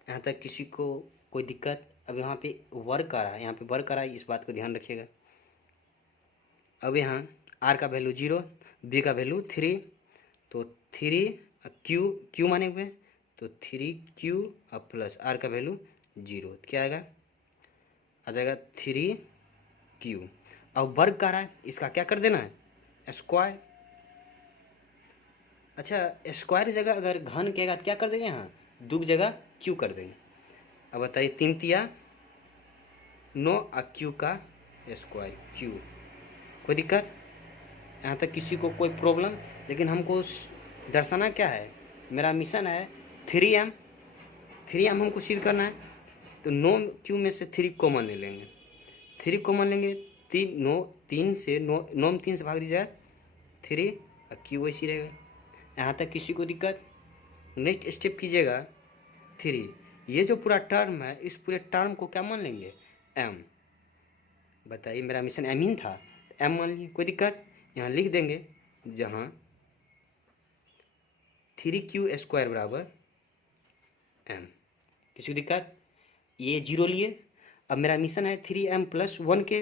यहाँ तक किसी को कोई दिक्कत? अब यहाँ पे वर्ग आ रहा है, यहाँ पे वर्ग आ रहा है, इस बात को ध्यान रखिएगा। अब यहाँ R का वैल्यू 0, B का वैल्यू 3, तो 3 Q माने हुए, तो 3Q प्लस R का वैल्यू 0, क्या आएगा? आ जाएगा 3Q। अब वर्ग का रहा है, इसका क्या कर देना है? स्क्वायर। अच्छा, स्क्वायर जगह अगर घन कहेगा तो क्या कर देंगे? यहाँ दो जगह क्यू कर देंगे। अब बताइए 3 तिया 9 और क्यू का स्क्वायर क्यू। कोई दिक्कत? यहाँ तक किसी को कोई प्रॉब्लम? लेकिन हमको दर्शाना क्या है? मेरा मिशन है 3m हमको सिद्ध करना है। तो 9q में से 3 कॉमन ले लेंगे, 3 कॉमन लेंगे, 3 से 9 में 3 से भाग दीजिए 3 और q वैसी रहेगा। यहाँ तक किसी को दिक्कत? नेक्स्ट स्टेप कीजिएगा 3। ये जो पूरा टर्म है, इस पूरे टर्म को क्या मान लेंगे? m। बताइए मेरा मिशन m ही था, m मान लीजिए। कोई दिक्कत? यहाँ लिख देंगे जहाँ 3q स्क्वायर बराबर m। किसी को दिक्कत? ये 0 लिए। अब मेरा मिशन है 3m+1 के।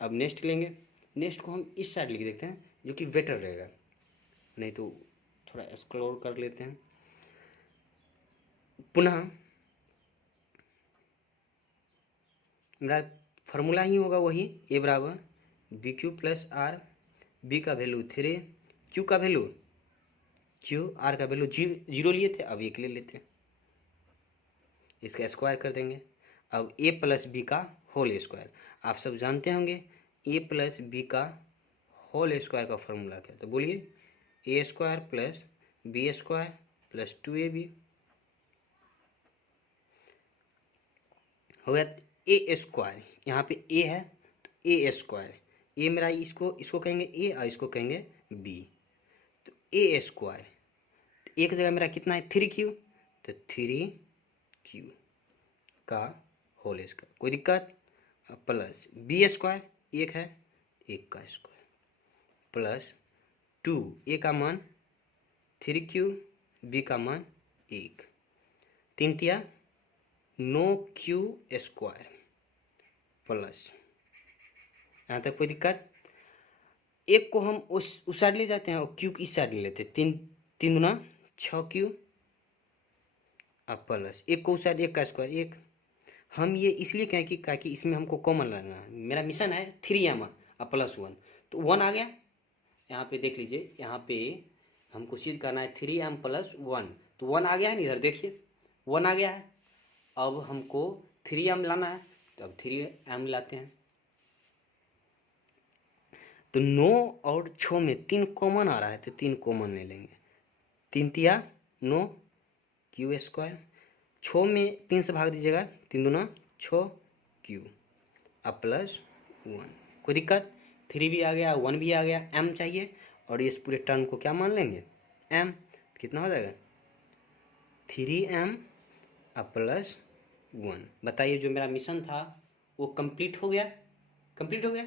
अब नेक्स्ट लेंगे, नेक्स्ट को हम इस साइड लिख देते हैं जो कि बेटर रहेगा, नहीं तो थोड़ा एक्सप्लोर कर लेते हैं। पुनः मेरा फार्मूला ही होगा वही, a बराबर BQ प्लस R। B का वैल्यू 3, Q का वैल्यू क्यू, आर का वैल्यू जीरो लिए थे, अब एक ले लेते हैं, इसका स्क्वायर कर देंगे। अब ए प्लस बी का होल स्क्वायर, आप सब जानते होंगे ए प्लस बी का होल स्क्वायर का फॉर्मूला क्या, तो बोलिए a square plus b square plus 2ab हो गया। ए स्क्वायर, यहाँ पे ए है तो ए स्क्वायर, ए मेरा इसको इसको कहेंगे ए और इसको कहेंगे बी, तो ए स्क्वायर एक जगह मेरा कितना है 3q, तो 3q का होल स्क्वायर, कोई दिक्कत, प्लस बी स्क्वायर एक है, एक का स्क्वायर प्लस 2, ए का मान 3q, बी का मान 1, 3 तिया 9q स्क्वायर प्लस, यहाँ तक कोई दिक्कत। एक को हम उस साइड ले जाते हैं और क्यू की इस साइड ले लेते हैं, 3 गुना 6q अब प्लस एक को उस साइड, एक का स्क्वायर एक। हम ये इसलिए कहें कि क्या कि इसमें हमको कॉमन लाना है, मेरा मिशन है 3m और +1, तो 1 आ गया। यहाँ पे देख लीजिए, यहाँ पे हमको चीज करना है 3m + 1, तो 1 आ गया है ना, इधर देखिए 1 आ गया है। अब हमको 3m लाना है, तो अब 3m लाते हैं, तो 9 और 6 में 3 कॉमन आ रहा है, तो 3 कॉमन ले लेंगे, 3 तिया 9 q स्क्वायर, 6 में 3 से भाग दीजिएगा, 3 दूना 6q अब +1, कोई दिक्कत, 3 भी आ गया 1 भी आ गया, m चाहिए और इस पूरे टर्म को क्या मान लेंगे m, कितना हो जाएगा 3m अब +1। बताइए जो मेरा मिशन था वो कंप्लीट हो गया, कंप्लीट हो गया।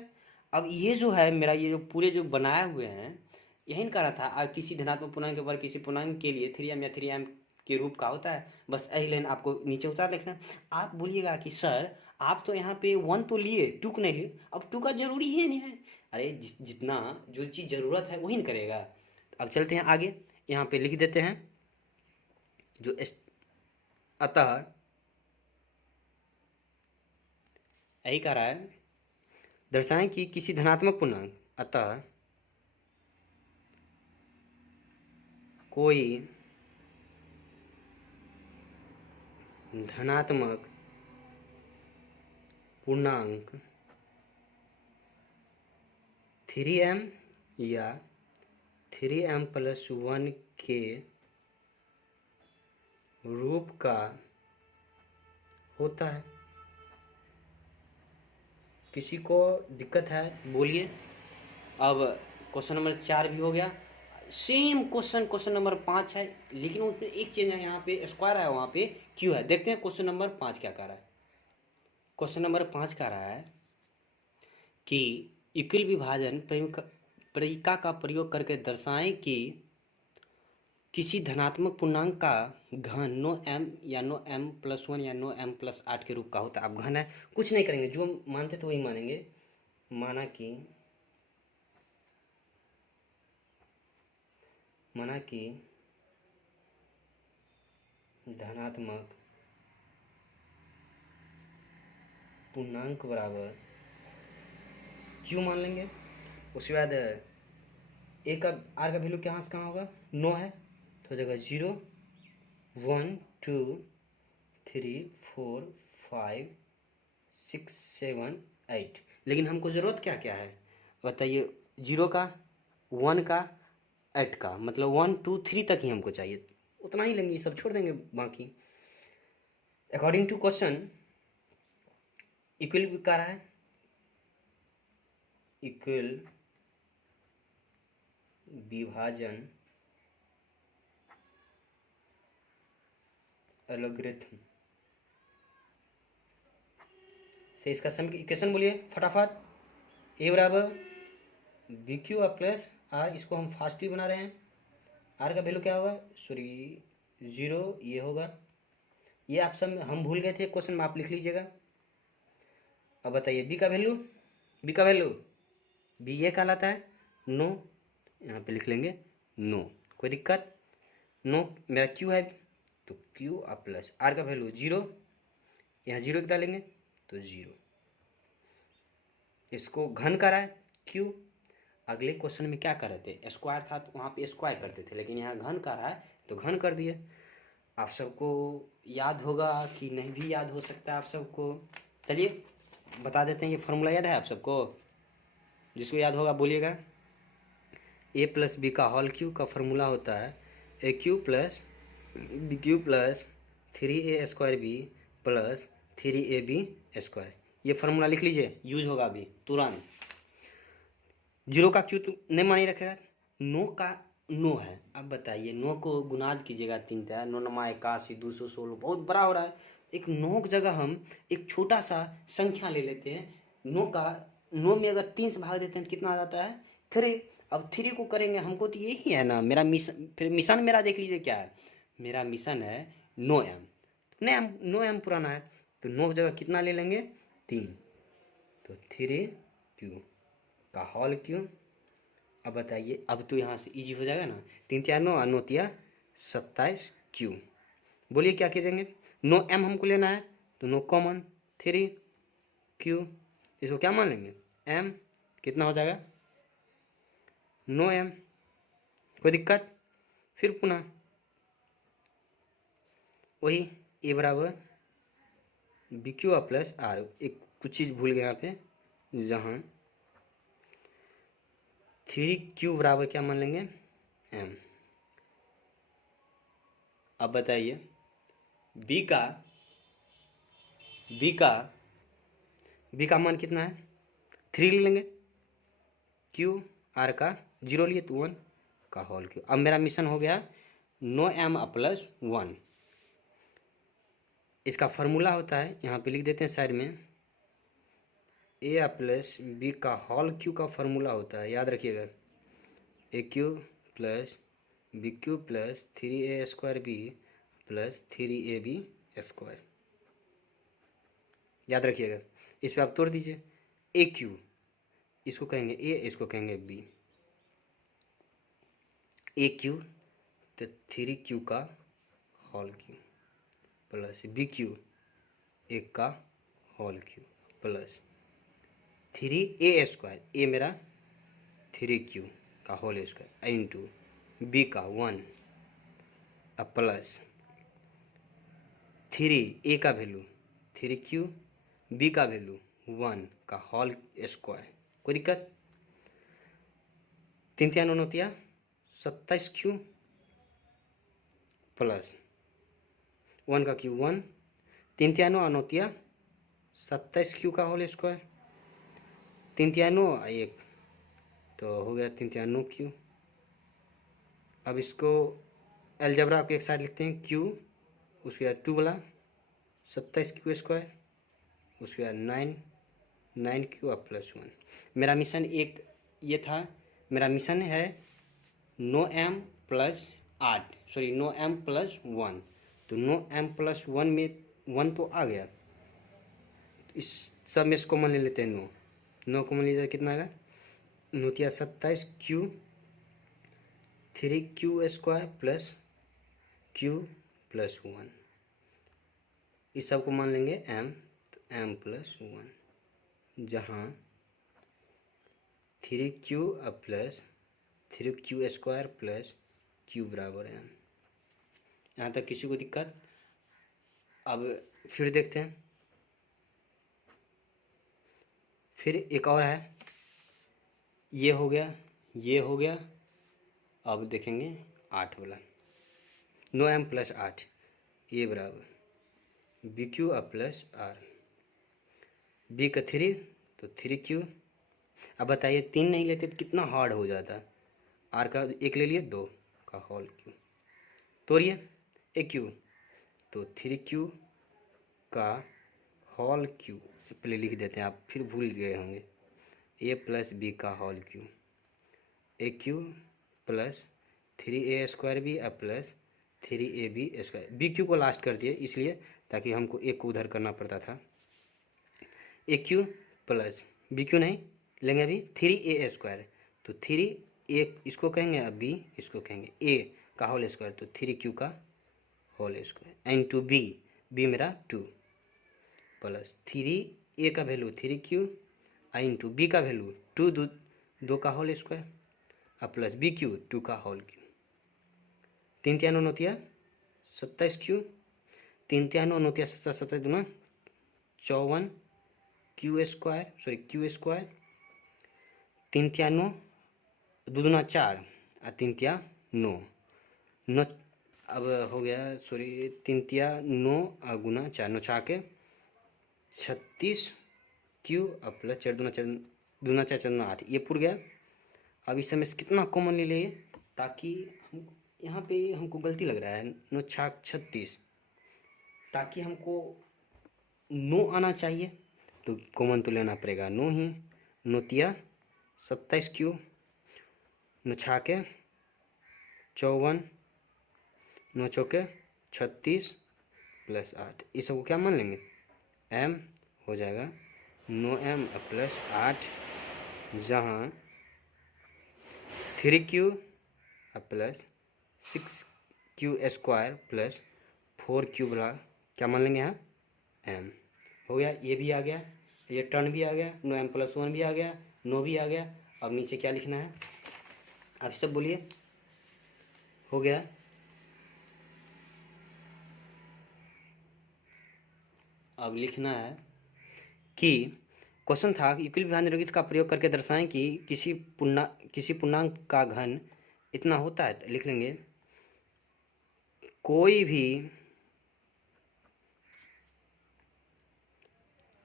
अब ये जो है मेरा, ये जो पूरे जो बनाए हुए हैं, यही कह रहा था अब किसी धनात्मक पूर्णांक के ऊपर किसी पूर्णांक के लिए 3m या 3m के रूप का होता है, बस यही लाइन आपको नीचे उतार लिखना। आप बोलिएगा कि सर आप तो यहाँ पे 1 तो लिए, 2 को नहीं लिए, अब 2 का जरूरी ही नहीं है। अरे जितना जो चीज़ ज़रूरत है वही न करेगा। अब चलते हैं आगे, यहाँ पे लिख देते हैं जो अतः यही कह रहा है, दर्शाएं कि किसी धनात्मक पूर्णांक, अतः कोई धनात्मक पूर्णांक 3m या 3m + 1 के रूप का होता है। किसी को दिक्कत है बोलिए। अब क्वेश्चन नंबर 4 भी हो गया, सेम क्वेश्चन नंबर 5 है, लेकिन उसमें एक चीज है, यहाँ पे स्क्वायर है वहाँ पे क्यू है। देखते हैं क्वेश्चन नंबर 5 क्या कह रहा है। क्वेश्चन नंबर 5 कह रहा है कि इक्वल विभाजन प्रक्रिया का प्रयोग करके दर्शाएं कि किसी धनात्मक पूर्णांक का घन 9m या 9m + 1 या 9m + 8 के रूप का होता है। अब घन है, कुछ नहीं करेंगे, जो मानते तो वही मानेंगे। माना कि धनात्मक पूर्णांक बराबर क्यों मान लेंगे। उसके बाद ए का आर का वैल्यू कहाँ होगा, 9 है तो जगह 0 1 2 3 4 5 6 7 8। लेकिन हमको ज़रूरत क्या क्या है बताइए, 0 का 1 का 8 का, मतलब 1 2 3 तक ही हमको चाहिए, उतना ही लेंगे, सब छोड़ देंगे बाकी। अकॉर्डिंग टू क्वेश्चन इक्वल क्या रहा है, इक्वल विभाजन एलोगरिथम से इसका इक्वेशन बोलिए फटाफट। ए बराबर बी क्यू प्लस आर, इसको हम फास्टली बना रहे हैं। आर का वैल्यू क्या होगा, सॉरी 0 ये होगा, ये आप सब हम भूल गए थे क्वेश्चन में, आप लिख लीजिएगा। अब बताइए बी का वैल्यू, बी ये कहलाता है 9, यहाँ पे लिख लेंगे 9, कोई दिक्कत। 9 मेरा क्यू है तो क्यू प्लस आर का वैल्यू 0, यहाँ 0 कितना लेंगे तो 0। इसको घन करा है क्यू, अगले क्वेश्चन में क्या कर रहे थे, स्क्वायर था तो वहाँ पे स्क्वायर करते थे, लेकिन यहाँ घन का रहा है तो घन कर दिए। आप सबको याद होगा कि नहीं भी याद हो सकता है आप सबको, चलिए बता देते हैं। ये फार्मूला याद है आप सबको? जिसको याद होगा बोलिएगा। ए प्लस बी का होल क्यू का फार्मूला होता है a cube plus b Q plus 3a² b plus 3ab²। ये फार्मूला लिख लीजिए, यूज होगा अभी तुरंत। जीरो का क्यू तो नहीं मानी रखेगा, नो का नो है। अब बताइए, नो को गुनाज कीजिएगा, 3 है, 9 नमा 81 216 बहुत बड़ा हो रहा है। एक नो की जगह हम एक छोटा सा संख्या ले लेते हैं। नो में अगर 3 से भाग देते हैं तो कितना आ जाता है, 3। अब 3 को करेंगे, हमको तो यही है ना मेरा मिशन। फिर मिशन मेरा देख लीजिए क्या है, मेरा मिशन है 9m। नहीं, 9m पुराना है तो 9 की जगह कितना ले लेंगे, 3। तो 3q का होल क्यू। अब बताइए, अब तो यहाँ से इजी हो जाएगा ना, 3 4 9 9 तिया 27q। बोलिए क्या कीजिएंगे, 9m हमको लेना है तो 9 कॉमन, 3q इसको क्या मान लेंगे m, कितना हो जाएगा 9m। कोई दिक्कत? फिर पुनः वही ए बराबर बी क्यू प्लस आर। एक कुछ चीज़ भूल गए यहाँ पे, जहाँ 3q बराबर क्या मान लेंगे m। अब बताइए, b का मान कितना है, 3 ले लेंगे, q r का 0 लिए तो 1 का होल क्यू। अब मेरा मिशन हो गया 9m प्लस 1। इसका फार्मूला होता है, यहाँ पे लिख देते हैं साइड में, a प्लस बी का होल क्यू का फार्मूला होता है, याद रखिएगा, a cube plus b Q plus 3a² b plus 3ab²। याद रखिएगा। इस पर आप तोड़ दीजिए, ए क्यू इसको कहेंगे ए, इसको कहेंगे बी, ए क्यू तो 3q का whole q plus b q 1 का होल क्यू प्लस 3a², ए मेरा 3q का होल स्क्वायर इंटू बी का 1 अब प्लस 3 ए का वैल्यू 3q, बी का वैल्यू 1 का होल स्क्वायर। कोई दिक्कत? 3 3 9 9 27q प्लस 1 का क्यू 1, 3 3 9 9 27q का होल स्क्वायर, 3 3 9 1 तो हो गया 3 3 9q। अब इसको अलजेब्रा को एक साइड लिखते हैं, q उसके बाद 2 वाला 27q², उसके बाद 9q और प्लस 1। मेरा मिशन एक ये था, मेरा मिशन है 9m plus 8, sorry 9m plus 1। तो 9m प्लस 1 में 1 तो आ गया, इस सब में इसको कॉमन ले लेते हैं, 9 कॉमन लीजिए, कितना आएगा 9 तिया 27q 3q² plus q plus 1। इस सब को मान लेंगे m, तो m प्लस 1, जहाँ 3q plus 3q² plus q बराबर m। यहाँ तक किसी को दिक्कत? अब फिर देखते हैं, फिर एक और है, ये हो गया, ये हो गया। अब देखेंगे 8 वाला, 9m प्लस 8, ये बराबर b Q plus r, b का 3 तो 3q। अब बताइए 3 नहीं लेते तो कितना हार्ड हो जाता, आर का 1 ले लिए 2 का होल क्यू, तोड़िए ए क्यू तो 3q का होल क्यू पहले लिख देते हैं, आप फिर भूल गए होंगे, ए प्लस बी का whole cube, a cube plus 3a² b plus 3ab²। B cube को लास्ट कर दिए इसलिए ताकि हमको ए को उधर करना पड़ता था। ए क्यू प्लस बी क्यू नहीं लेंगे अभी 3a², तो 3a इसको कहेंगे, अब बी इसको कहेंगे, ए का होल स्क्वायर तो 3q का whole square into b, b मेरा 2 प्लस 3a का वैल्यू 3q इंटू बी का वैल्यू 2 2 का होल स्क्वायर और प्लस बी क्यू 2 का होल क्यू। 3 तिया 9 नोतिया 27 क्यू। 3 तिया 9 नोतिया 27 दूना 54 क्यू स्क्वायर। 3 तिया 9 2 दूना 4 और 3 तिया 9 9 अब हो गया 3 तिया 9 और गुना 4 9 छा के 36 क्यू और प्लस 4 दूना 4 दूना 4 4 8 ये पूर गया। अब इस समय कितना कॉमन ले लिए ताकि हम यहाँ पे हमको गलती लग रहा है 9 छाक 36 ताकि हमको 9 आना चाहिए तो कॉमन तो लेना पड़ेगा 9 ही। 9 तिया 27 क्यू 9 छाके 54 9 चौके 36 प्लस 8 ये सबको क्या मान लेंगे m हो जाएगा 9m प्लस 8 जहाँ 3q plus 6q square plus 4q वाला क्या मान लेंगे यहाँ m हो गया। ये भी आ गया, ये टर्न भी आ गया, 9m प्लस 1 भी आ गया, 9 भी आ गया। अब नीचे क्या लिखना है आप सब बोलिए। हो गया अब लिखना है कि क्वेश्चन था यूक्लिड विभाजन निरूपित का प्रयोग करके दर्शाएं कि किसी पूर्णांक का घन इतना होता है। तो लिख लेंगे कोई भी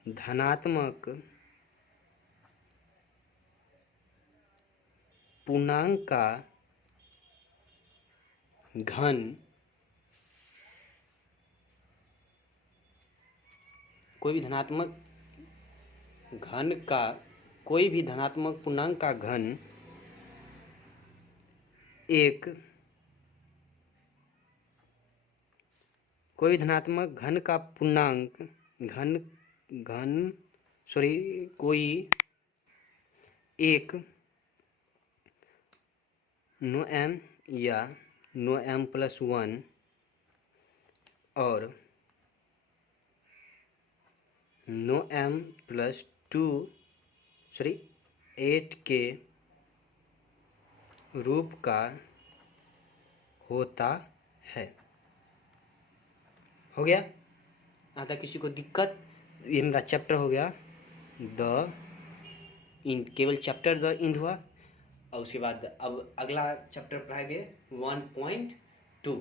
धनात्मक पूर्णांक का घन कोई भी धनात्मक पूर्णांक का घन एक कोई धनात्मक घन का पूर्णांक कोई एक 9m या 9m प्लस 1 और 9m प्लस 8 के रूप का होता है। हो गया यहाँ तक किसी को दिक्कत? ये मेरा चैप्टर हो गया केवल चैप्टर द इंड हुआ और उसके बाद अब अगला चैप्टर पढ़ाएंगे 1.2।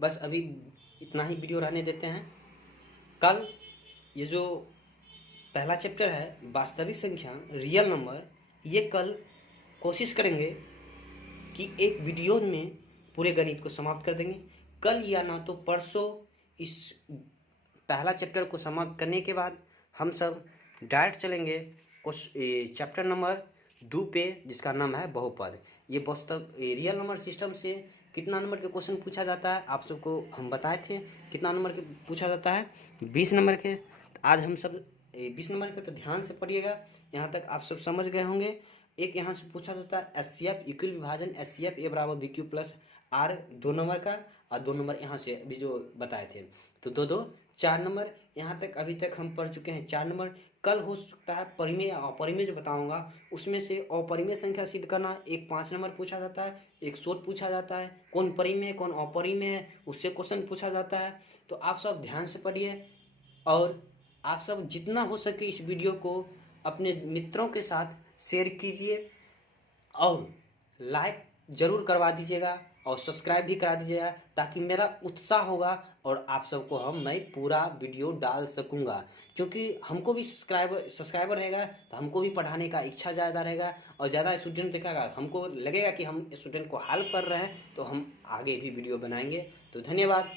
बस अभी इतना ही वीडियो रहने देते हैं। कल ये जो पहला चैप्टर है वास्तविक संख्या रियल नंबर, ये कल कोशिश करेंगे कि एक वीडियो में पूरे गणित को समाप्त कर देंगे। कल या ना तो परसों इस पहला चैप्टर को समाप्त करने के बाद हम सब डायरेक्ट चलेंगे चैप्टर नंबर 2 पे जिसका नाम है बहुपद। ये वास्तव रियल नंबर सिस्टम से कितना नंबर के क्वेश्चन पूछा जाता है आप सबको हम बताए थे। कितना नंबर के पूछा जाता है 20 नंबर के। आज हम सब 20 नंबर के तो ध्यान से पढ़िएगा, यहाँ तक आप सब समझ गए होंगे। एक यहाँ से पूछा जाता है SCF यूक्लिड विभाजन SCF A बराबर BQ प्लस R 2 नंबर का और 2 नंबर यहाँ से अभी जो बताए थे तो 2 2 4 नंबर। यहाँ तक अभी तक हम पढ़ चुके हैं 4 नंबर। कल हो सकता है परिमेय या अपरिमेय जो बताऊंगा उसमें से अपरिमेय संख्या सिद्ध करना एक 5 नंबर पूछा जाता है, एक शोध पूछा जाता है, कौन परिमेय कौन अपरिमेय है उससे क्वेश्चन पूछा जाता है। तो आप सब ध्यान से पढ़िए और आप सब जितना हो सके इस वीडियो को अपने मित्रों के साथ शेयर कीजिए और लाइक ज़रूर करवा दीजिएगा और सब्सक्राइब भी करा दीजिएगा ताकि मेरा उत्साह होगा और आप सबको मैं पूरा वीडियो डाल सकूंगा। क्योंकि हमको भी सब्सक्राइबर रहेगा तो हमको भी पढ़ाने का इच्छा ज़्यादा रहेगा और ज़्यादा स्टूडेंट देखेगा, हमको लगेगा कि हम स्टूडेंट को हेल्प कर रहे हैं तो हम आगे भी वीडियो बनाएंगे। तो धन्यवाद।